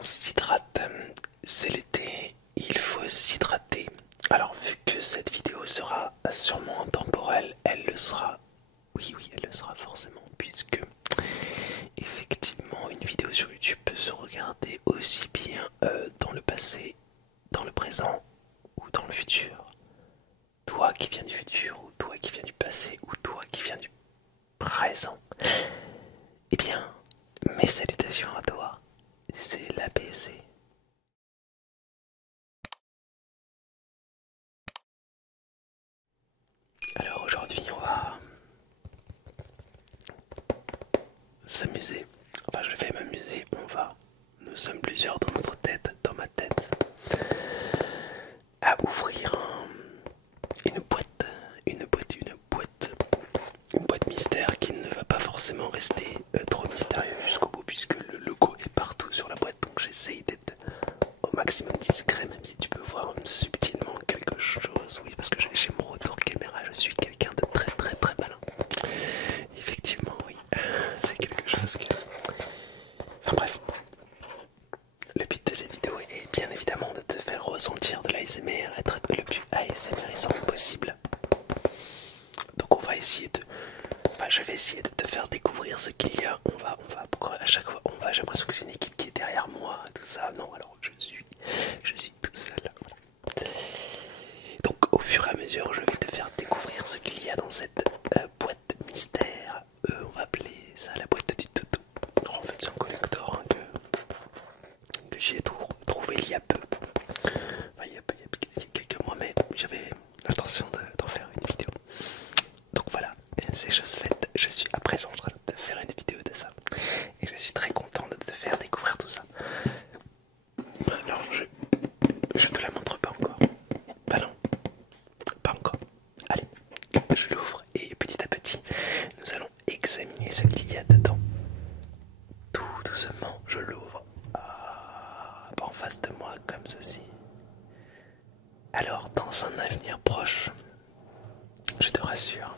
on s'hydrate. C'est l'été, il faut s'hydrater. Alors vu que cette vidéo sera sûrement intemporelle, elle le sera. Oui, oui, elle le sera forcément, puisque effectivement une vidéo sur YouTube peut se regarder aussi bien dans le passé, dans le présent ou dans le futur. Toi qui viens du futur, ou toi qui viens du passé, ou toi qui viens du présent. Eh bien, mes salutations à toi, c'est l'ABC. Alors aujourd'hui on va s'amuser, enfin je vais m'amuser, nous sommes plusieurs dans notre tête, dans ma tête, à ouvrir une boîte mystère qui ne va pas forcément rester trop mystérieux jusqu'au bout puisque le logo est partout sur la boîte, donc j'essaye d'être au maximum discret même si tu peux voir subtilement quelque chose. Oui, parce que j'ai mon retour caméra, je suis quelqu'un de très très très malin. Effectivement, oui, c'est quelque chose que... Enfin bref, le but de cette vidéo est bien évidemment de te faire ressentir de l'ASMR, être le plus ASMRisant possible. Donc on va essayer de... Enfin, je vais essayer de te faire découvrir ce qu'il y a. À chaque fois, j'ai l'impression que j'ai une équipe qui est derrière moi, tout ça. Non, alors je suis tout seul. Donc au fur et à mesure, je vais te faire découvrir ce qu'il y a dans cette boîte mystère. On va appeler ça la boîte du Toto. Alors, en fait, c'est un collector hein, que j'ai trouvé il y a peu. Enfin, il y a quelques mois, mais j'avais l'intention d'en faire une vidéo. Donc voilà, c'est chose faite. Je suis à présent en train de te faire une vidéo de ça. Et je suis très content de te faire découvrir tout ça. Alors je te la montre pas encore. Bah non, pas encore. Allez, je l'ouvre et petit à petit, nous allons examiner ce qu'il y a dedans. Tout doucement, je l'ouvre. En face de moi, comme ceci. Alors, dans un avenir proche, je te rassure,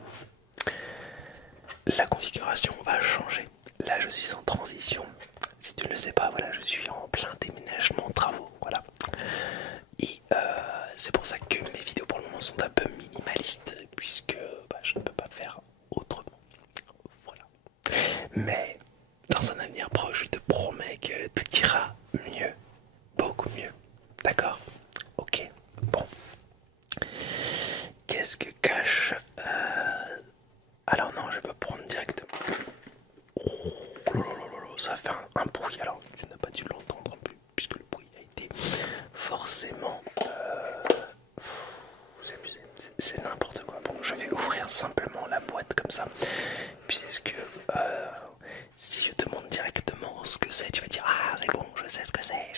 la configuration va changer. Là, je suis en transition. Si tu ne le sais pas, voilà, je suis en plein déménagement, travaux, voilà. Et c'est pour ça que mes vidéos pour le moment sont un peu minimalistes, puisque je ne peux pas faire autrement. Voilà. Mais dans un avenir proche, je te promets que tout ira mieux, beaucoup mieux. D'accord? Ok. Bon. Qu'est-ce que cache Alors non, je vais pas prendre directement. Oh là là là là, ça fait un bruit. Alors, tu n'as pas dû l'entendre puisque le bruit a été forcément... Vous abusez, c'est n'importe quoi. Bon, je vais ouvrir simplement la boîte comme ça, puisque si je te montre directement ce que c'est, tu vas dire ah c'est bon, je sais ce que c'est,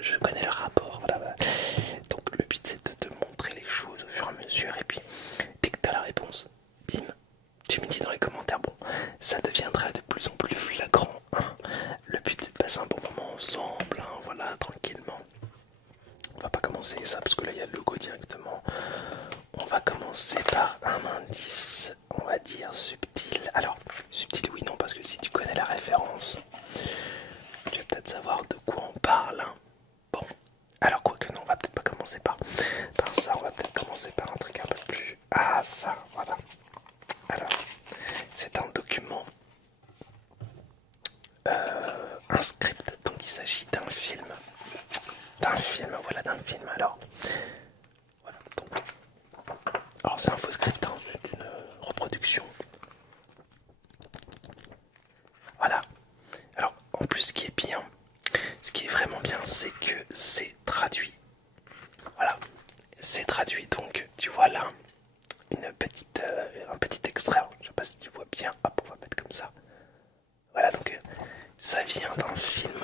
je connais le rapport. Voilà. Donc le but c'est de te montrer les choses au fur et à mesure, et puis dès que tu as la réponse, bim, tu me dis dans les commentaires. Bon, ça deviendra de plus en plus flagrant. Hein. Le but c'est de passer un bon moment ensemble, hein, voilà, tranquillement. On va pas commencer ça parce que là il y a le logo directement. On va commencer par un indice, on va dire subtil. Alors, subtil oui, non, parce que si tu connais la référence, tu vas peut-être savoir de quoi on parle. Hein. Bon, alors quoi que non, on va peut-être pas commencer par ça, on va peut-être commencer par un truc un peu plus... Ah, ça, voilà. Alors, c'est un document, un script, donc il s'agit d'un film. Voilà, d'un film. Alors, voilà, donc... Alors c'est un faux script, hein, c'est une reproduction. Voilà. Alors en plus ce qui est bien, ce qui est vraiment bien, c'est que c'est traduit. Voilà. C'est traduit, donc tu vois là un petit extrait. Alors, je sais pas si tu vois bien. Hop, on va mettre comme ça. Voilà, donc ça vient d'un film.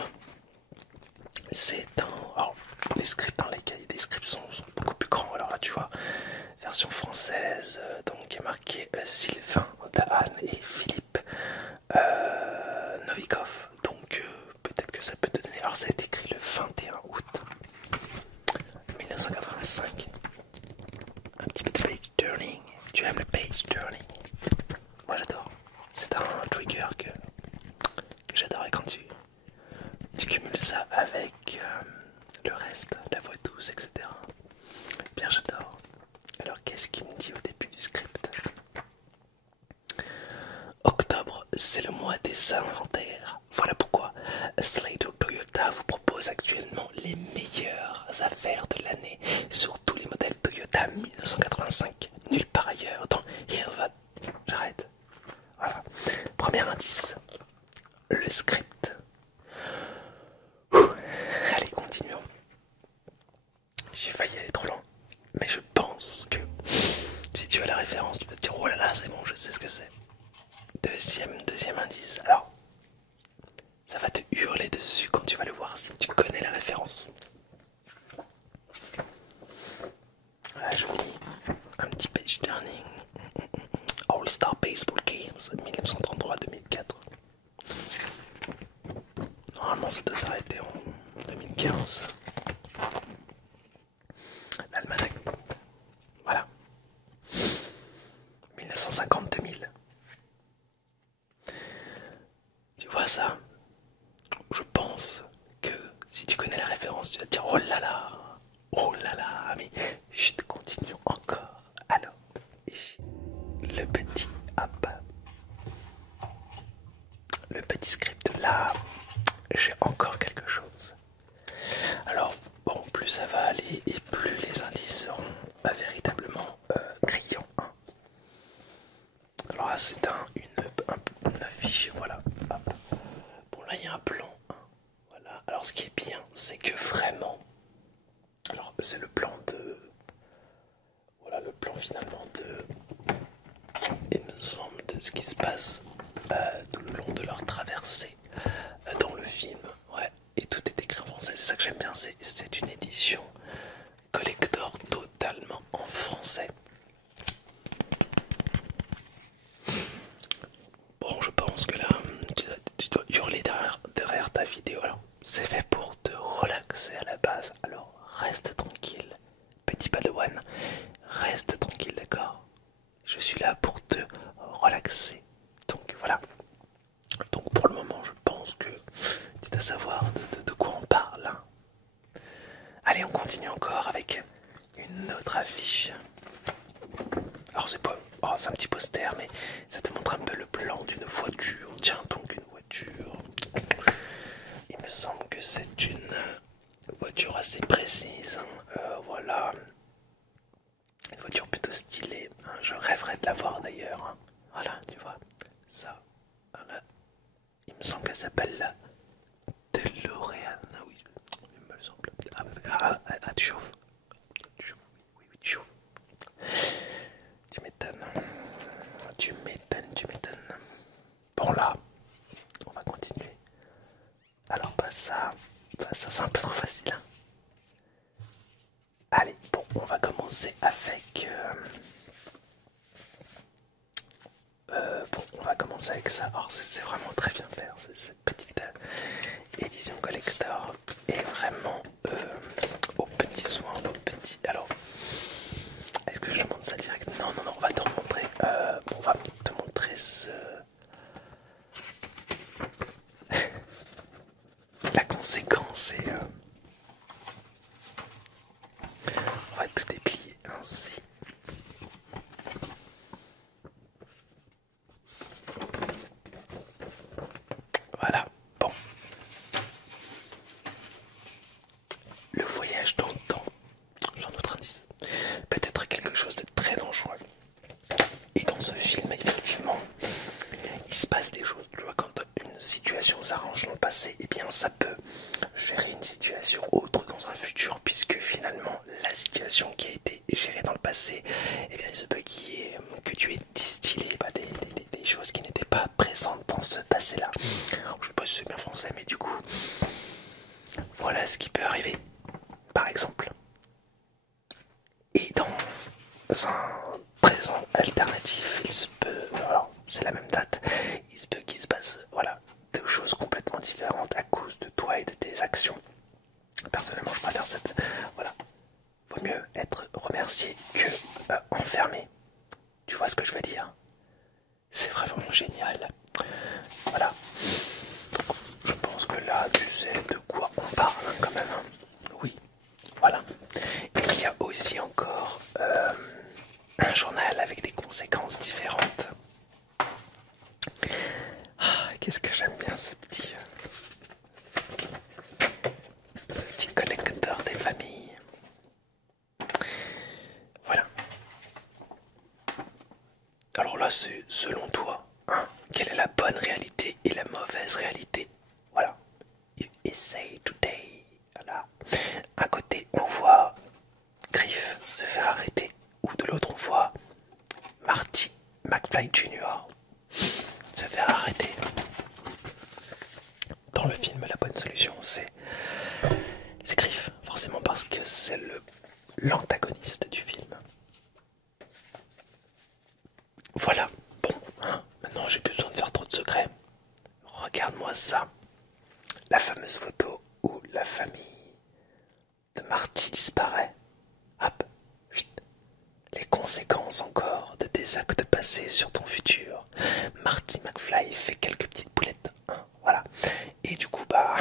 C'est un... Alors les scripts, hein, les cahiers des scripts sont beaucoup plus grands. Alors là tu vois, version française, donc il y a marqué Sylvain Dahan et Philippe Novikov. Donc peut-être que ça peut te donner. Alors ça a été écrit le 21 août 1985. Un petit peu de page turning. Tu aimes le page turning? Moi j'adore. C'est un trigger que j'adorais quand tu tu cumules ça avec le reste, la voix douce, etc. Bien, j'adore. Alors, qu'est-ce qu'il me dit au début du script? Octobre, c'est le mois des inventaires. Voilà pourquoi Slater Toyota vous propose actuellement les meilleures affaires de l'année sur tous les modèles Toyota 1985. Nulle part ailleurs dans Hillvan. J'arrête. Voilà. Premier indice. Le script. Allez, continuons. J'ai failli aller trop loin. Mais je pense que si tu as la référence, tu vas te dire oh là là, c'est bon, je sais ce que c'est. Deuxième indice. Alors, ça va te hurler dessus quand tu vas le voir si tu connais la référence. Voilà, je lis un petit page turning. All-Star Baseball Games 1933-2004. Normalement, ça doit s'arrêter en 2015. L'almanach. Voilà. 1950-2000. Tu vois ça? Je pense que si tu connais la référence, tu vas te dire oh là là, mais je te continue encore. Alors, le petit hop, le petit script là, j'ai encore quelque chose. Alors, bon, plus ça va aller et plus les indices seront véritablement criants. Hein. Alors là, c'est une affiche, voilà. Hop. Bon, là, il y a un plan. Hein. Voilà. Alors, ce qui est bien, c'est que vraiment, alors c'est le plan de, voilà, le plan finalement de, il me semble, de ce qui se passe tout le long de leur traversée dans le film. Ouais. Et tout est écrit en français, c'est ça que j'aime bien, c'est une édition collector totalement en français. Bon, je pense que là, tu dois hurler derrière ta vidéo. Alors, c'est fait pour te relaxer à la base. Alors, reste tranquille. Petit padawan, reste tranquille, d'accord? Je suis là pour te relaxer. Donc, voilà. Donc, pour le moment, je pense que tu dois savoir de quoi on parle. Hein. Allez, on continue encore avec une autre affiche. Alors c'est pas, oh, c'est un petit poster, mais ça te montre un peu le plan d'une voiture. Tiens donc une voiture. Il me semble que c'est une voiture assez précise. Hein. Voilà, une voiture plutôt stylée. Hein. Je rêverais de la voir d'ailleurs. Hein. Voilà, tu vois ça. Voilà. Il me semble qu'elle s'appelle la DeLorean. Ah oui, il me semble. Tu chauffes. Oui, tu chauffes. Tu m'étonnes. Tu m'étonnes. Bon là, on va continuer. Alors pas ça. Ça c'est un peu trop facile. Hein. Allez, bon, on va commencer avec... bon, on va commencer avec ça. Alors c'est vraiment très bien fait. Cette petite édition collector est vraiment aux petits soins, aux petits... Alors, est-ce que je te montre ça direct? Non, on va te remontrer. On va te montrer ce... La conséquence est... on va tout déplier ainsi. Voilà, bon. Le voyage dans le temps, j'en autre indice, peut être quelque chose de très dangereux. Et dans ce film, effectivement, il se passe des choses. Tu vois, quand une situation s'arrange dans le passé, eh bien ça peut gérer une situation autre dans un futur, puisque finalement, la situation qui a été gérée dans le passé, eh bien il se peut que tu aies distillé des choses qui n'étaient pas présentes dans ce passé-là. Je sais pas si c'est bien français, mais du coup, voilà ce qui peut arriver. Par exemple, et dans un présent alternatif, il se peut, alors c'est la même date, il se peut qu'il se passe, voilà, deux choses complètement différentes à cause de toi et de tes actions. Personnellement, je préfère cette, voilà, vaut mieux être remercié que enfermé. Tu vois ce que je veux dire? C'est vraiment génial. Voilà. Je pense que là, tu sais de c'est selon toi, hein, quelle est la bonne réalité et la mauvaise réalité. Voilà. You essay today. Voilà. À côté, on voit Griff se faire arrêter, ou de l'autre, on voit Marty McFly Jr. se faire arrêter. Dans le film, la bonne solution, c'est Griff, forcément parce que c'est l'antagoniste du film. Voilà, bon, hein, maintenant j'ai plus besoin de faire trop de secrets. Regarde-moi ça. La fameuse photo où la famille de Marty disparaît. Hop, chut. Les conséquences encore de tes actes passés sur ton futur. Marty McFly fait quelques petites boulettes, hein, voilà. Et du coup, bah,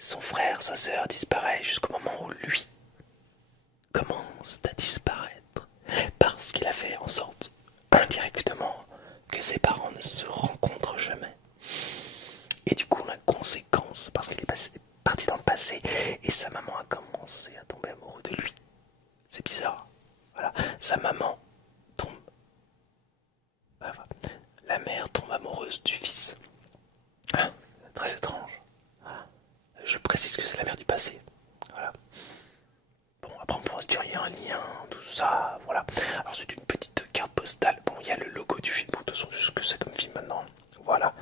son frère, sa sœur disparaît jusqu'au moment où lui commence à disparaître. Parce qu'il a fait en sorte, indirectement, que ses parents ne se rencontrent jamais. Et du coup, la conséquence, parce qu'il est parti dans le passé, et sa maman a commencé à tomber amoureux de lui. C'est bizarre. Voilà, sa maman tombe. Voilà. La mère tombe amoureuse du fils. Ah, très étrange. Voilà. Je précise que c'est la mère du passé. Voilà. Bon, après on pourra se dire il y a un lien, tout ça, voilà. Alors c'est une petite carte postale. Bon, il y a le logo du film. Bon, de toute façon, c'est ce que c'est comme film maintenant. Voilà.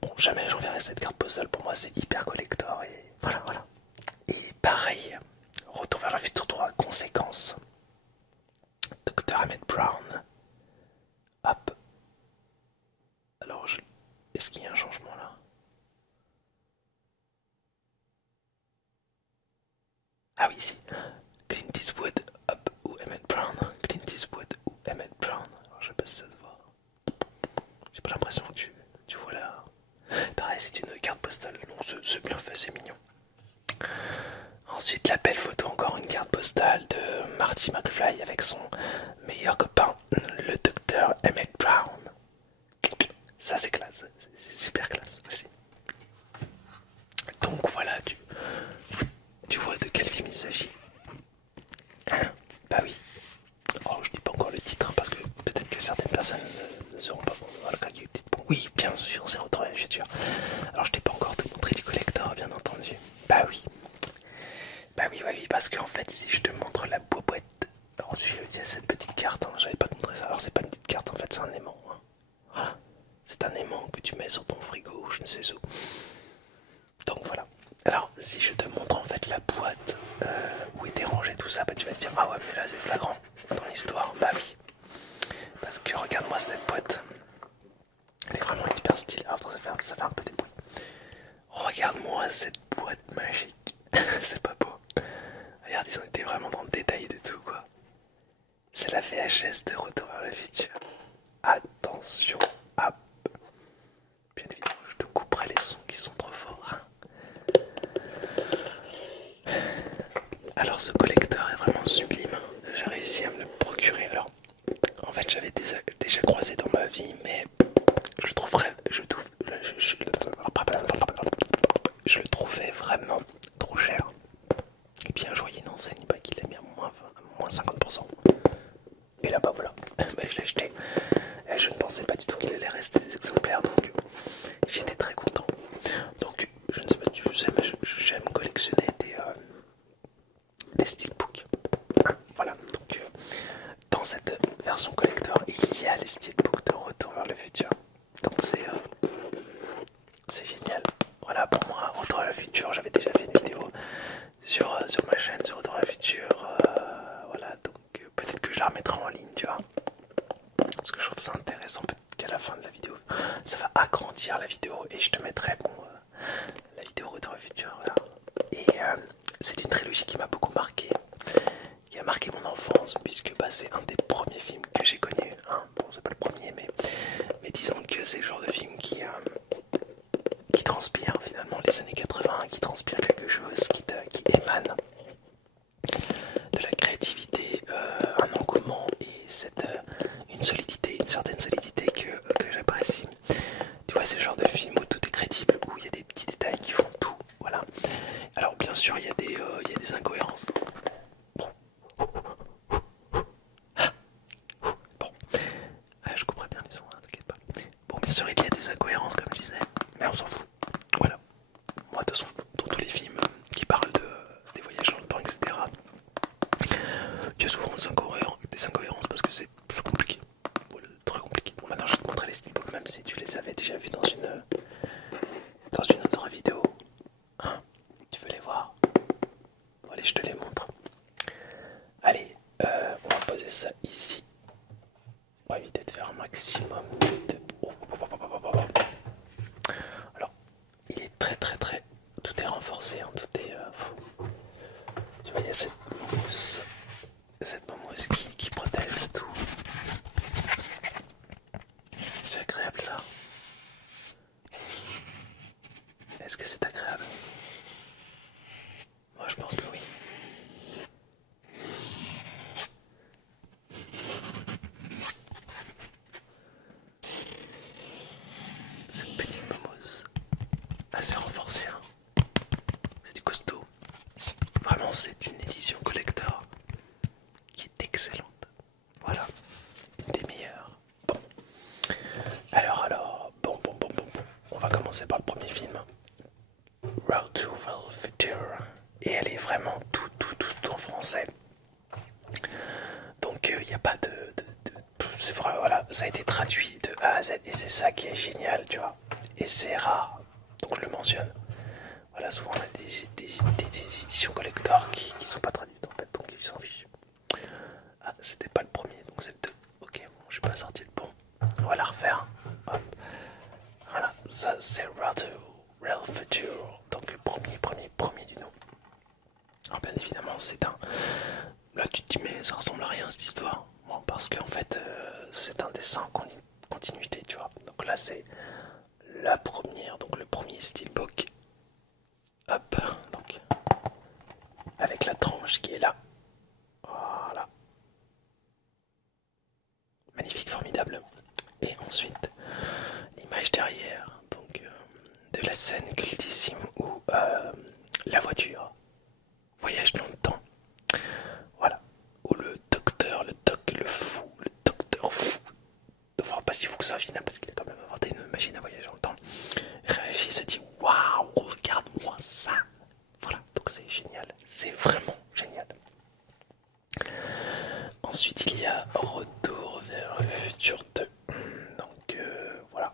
Bon, jamais j'enverrai cette carte postale. Pour moi, c'est hyper collector. Et voilà, voilà. Et pareil, Retour vers le futur 3, conséquences. Dr. Emmett Brown. Hop. Alors, est-ce qu'il y a un changement là? Ah oui, si. Clint Eastwood, hop, ou Emmett Brown. Clint Eastwood ou Emmett Brown. Alors, je sais pas si ça se voit. J'ai pas l'impression que tu vois là. Pareil, c'est une carte postale. Donc, c'est bien fait, c'est mignon. Ensuite, la belle photo, encore une carte postale de Marty McFly avec son meilleur copain, le docteur Emmett Brown. Ça, c'est classe. C'est super classe aussi. Donc, voilà, tu vois de quel film il s'agit. Bah oui. Oh, je dis pas encore le titre hein, parce que peut-être que certaines personnes ne seront pas bon. Voilà, bon. Oui, bien sûr, c'est Retour vers le futur. Alors, je t'ai pas encore te montré du collector, bien entendu. Bah oui. Bah oui, oui, parce qu'en fait, si je te montre la boîte, ensuite il y a cette petite carte, hein, j'avais pas te montrer ça. Alors, c'est pas une petite carte, en fait, c'est un aimant. Hein. Voilà. C'est un aimant que tu mets sur ton frigo, je ne sais où. Donc voilà. Alors, si je te montre en fait la boîte où était rangé tout ça, bah tu vas te dire ah ouais, mais là c'est flagrant dans l'histoire. Bah oui. Parce que regarde-moi cette boîte. Elle est vraiment hyper stylée. Alors, attends, ça fait un peu des bruits. Regarde-moi cette boîte magique. C'est pas beau. Regarde, ils ont été vraiment dans le détail de tout quoi. C'est la VHS de Retour vers le futur. Attention. Hop. Bien évidemment, je te couperai les sons qui sont trop forts. Alors ce collecteur est vraiment sublime, j'ai réussi à me le procurer. Alors en fait j'avais déjà croisé dans ma vie, mais je le trouverais, je le trouvais vraiment trop cher. Et puis un joyeux n'enseigne pas qu'il l'a mis à moins 50%. Et là bah voilà, bah, je l'ai acheté. Et je ne pensais pas du tout qu'il allait rester des exemplaires, donc j'étais très content. Donc je ne sais pas si tu sais, mais j'aime collectionner des steelbooks. Voilà, donc dans cette version collector, il y a les steelbooks de Retour vers le futur. Donc c'est génial. Voilà, pour moi, Retour vers le futur, j'avais déjà fait une vidéo sur ma chaîne sur Retour vers le futur. Voilà, donc peut-être que je la remettrai en ligne, tu vois. Parce que je trouve ça intéressant, peut-être qu'à la fin de la vidéo, ça va agrandir la vidéo et je te mettrai bon, la vidéo Retour vers le futur. Voilà. Et c'est une trilogie qui m'a beaucoup marqué, qui a marqué mon enfance, puisque bah, c'est un des premiers films que j'ai connu. Hein. Bon, c'est pas le premier, mais disons que c'est le genre de film qui transpire finalement les années 80, qui transpire quelque chose, qui émane de la créativité, un engouement et une solidité, une certaine solidité que j'apprécie. Tu vois, c'est le genre de film où tout est crédible, où il y a des petits détails qui font tout. Voilà. Alors bien sûr, il y a des incohérences. Bon, je couperai sûr, il y a des incohérences, comme je disais, mais on s'en fout. Voilà. Moi, de toute façon, dans tous les films qui parlent des voyages dans le temps, etc., il y a souvent des incohérences parce que c'est compliqué. Voilà, très compliqué. Bon, maintenant, je vais te montrer les steelbooks, même si tu les avais déjà vus dans une autre vidéo. Hein, tu veux les voir? Bon, allez, je te les montre. Allez, on va poser ça ici. On va éviter de faire un maximum de... Alors, il est très très très... Tout est renforcé, hein, tout est... Tu vois, il y a cette mousse qui protège de tout. C'est agréable ça. Est-ce que c'est agréable? Moi je pense que oui. Cette petite mousse assez renforcée, hein. C'est du costaud. Vraiment, c'est une édition collector qui est excellente. Voilà, une des meilleures. Bon, alors, bon. On va commencer par le premier film, Road to the Future. Et elle est vraiment tout en français. Donc il n'y a pas de c'est vrai, voilà, ça a été traduit de A à Z et c'est ça qui est génial, tu vois. Et c'est rare, donc je le mentionne. Voilà, souvent on a des éditions collector qui sont pas traduites en fait, donc ils s'en fichent. Ah, c'était pas le premier, donc c'est le 2. Ok, bon, j'ai pas sorti le bon. On va la refaire. Hop. Voilà, ça c'est Road to Real Future, donc le premier du nom. Alors bien évidemment c'est un... Là tu te dis mais ça ressemble à rien cette histoire. Bon, parce qu'en fait c'est un dessin en continuité, tu vois. Donc là c'est la première, donc le premier steelbook. Hop, donc avec la tranche qui est là. Voilà. Magnifique, formidable. Et ensuite l'image derrière, donc de la scène cultissime où la voiture voyage dans le temps. Voilà. Où le docteur fou, enfin pas si fou que ça final parce qu'il a quand même inventé une machine à voyager dans le temps, réagit et se dit waouh, regarde-moi ça. Voilà, donc c'est génial, c'est vraiment génial. Ensuite il y a Retour vers le futur 2. Donc voilà,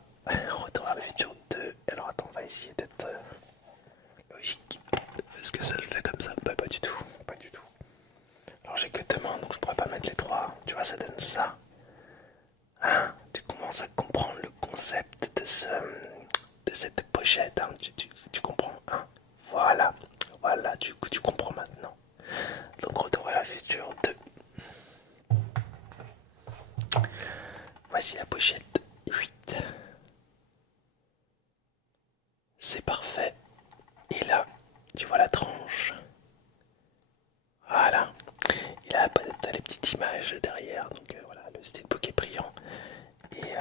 Retour vers le futur 2. Alors attends, on va essayer d'être logique. Est-ce que ça le fait comme ça? Bah pas du tout, pas du tout. Alors j'ai que 2 mains donc je pourrais pas mettre les 3. Tu vois, ça donne ça. Hein, tu commences à comprendre le concept de cette pochette. Hein. Tu comprends, hein? Voilà, tu comprends maintenant. Donc Retour à la future 2. Voici la pochette 8. C'est parfait. Et là, tu vois la tranche. Voilà. Et là, t'as les petites images derrière. Donc voilà, le steelbook est brillant. Et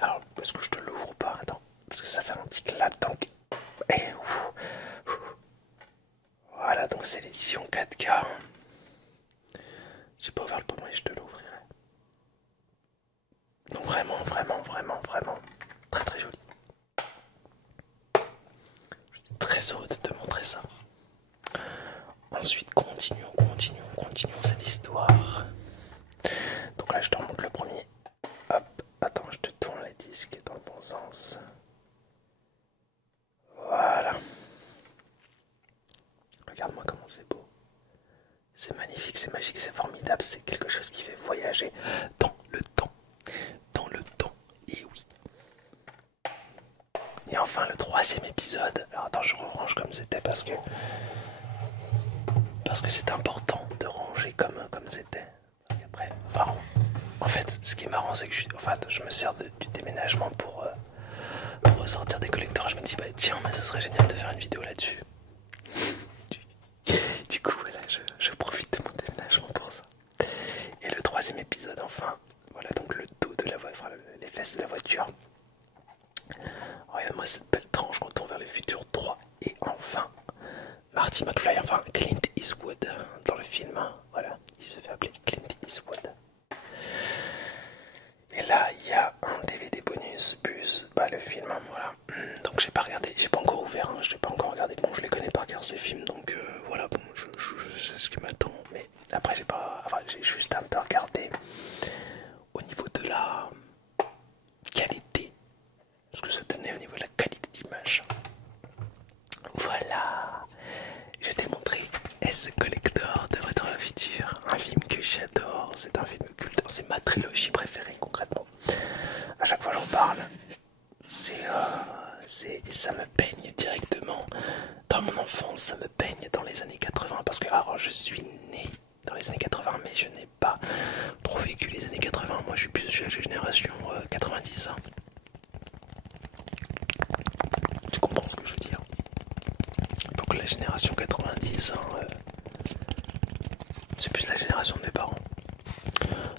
alors, est-ce que je te l'ouvre ou pas? Attends, parce que ça fait un petit clap. Donc, voilà, donc c'est l'édition 4K. J'ai pas ouvert le premier, je te l'ouvrirai. Donc vraiment très très joli. Je suis très heureux de te montrer ça. Ensuite, continuons cette histoire. Donc là, je te remonte le premier. Hop, attends, je te tourne les disques dans le bon sens. Voilà. Regarde-moi comment c'est beau. C'est magnifique, c'est magique, c'est formidable. C'est quelque chose qui fait voyager dans le temps. Dans le temps, et oui. Et enfin, le 3e épisode. Alors attends, je range comme c'était parce que c'est important de ranger comme c'était. Après, enfin, en fait, ce qui est marrant, c'est que je me sers du déménagement pour ressortir des collecteurs. Je me dis, bah tiens, mais ça serait génial de faire une vidéo là-dessus. Du coup, voilà, je profite de mon déménagement pour ça. Et le 3e épisode, enfin, voilà donc le dos de la voiture, enfin, les fesses de la voiture. Regarde-moi cette belle tranche, Retour vers le futur 3. Et enfin, Marty McFly, enfin Clint Eastwood dans le film. Voilà, il se fait appeler Clint Eastwood. Et là, il y a un DVD bonus Buzz, bah le film, hein, voilà. Donc j'ai pas regardé, j'ai pas encore ouvert, hein, je l'ai pas encore regardé. Bon, je les connais par cœur ces films, donc voilà, bon, je sais ce qui m'attend. Mais après, j'ai pas, enfin, j'ai juste un peu regardé au niveau de la qualité, ce que ça donnait au niveau de la qualité d'image. Voilà, je t'ai montré S Collector de Retour à le futur, un film que j'adore, c'est un film culte, c'est ma trilogie préférée concrètement. À chaque fois j'en parle, ça me peigne directement dans mon enfance, ça me peigne dans les années 80 parce que alors je suis né dans les années 80 mais je n'ai pas trop vécu les années 80, moi je suis plus de la génération 90 hein. Tu comprends ce que je veux dire? Donc la génération 90 hein, c'est plus la génération de mes parents.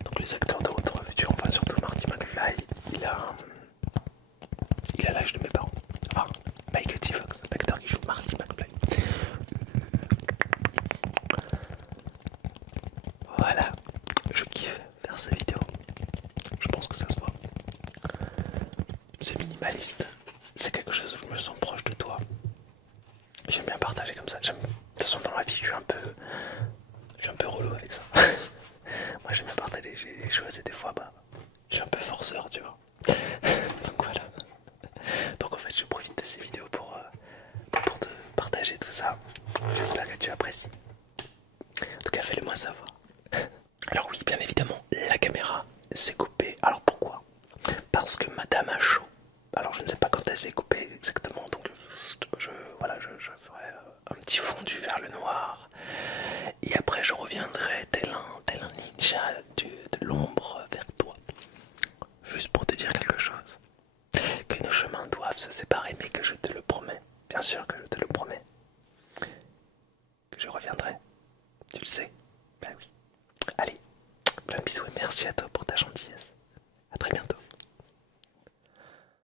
Donc les acteurs de Retour à le futur, enfin surtout Marty McFly, il a l'âge de mes parents. Enfin, Michael J. Fox, l'acteur qui joue Marty McFly. Voilà, je kiffe faire ces vidéos. Je pense que ça se voit. C'est minimaliste. C'est quelque chose où je me sens proche de toi. J'aime bien partager comme ça. De toute façon, dans ma vie, je suis un peu relou avec ça. Moi, j'aime bien partager les choses et des fois, bah, je suis un peu forceur, tu vois. Donc voilà. Donc en fait, je profite de ces vidéos pour te partager tout ça. J'espère que tu apprécies. En tout cas, fais-le-moi savoir. Alors oui, bien évidemment, la caméra s'est coupée. Alors pourquoi? Parce que Madame a chaud. Alors je ne sais pas quand elle s'est coupée exactement, donc voilà, je ferai un petit fondu vers le noir. Et après je reviendrai tel un ninja de l'ombre vers toi. Juste pour te dire quelque chose. Que nos chemins doivent se séparer, mais que je te le promets. Bien sûr que je te le promets. Que je reviendrai. Tu le sais. Ben oui. Allez, plein de bisous et merci à toi pour ta gentillesse. À très bientôt.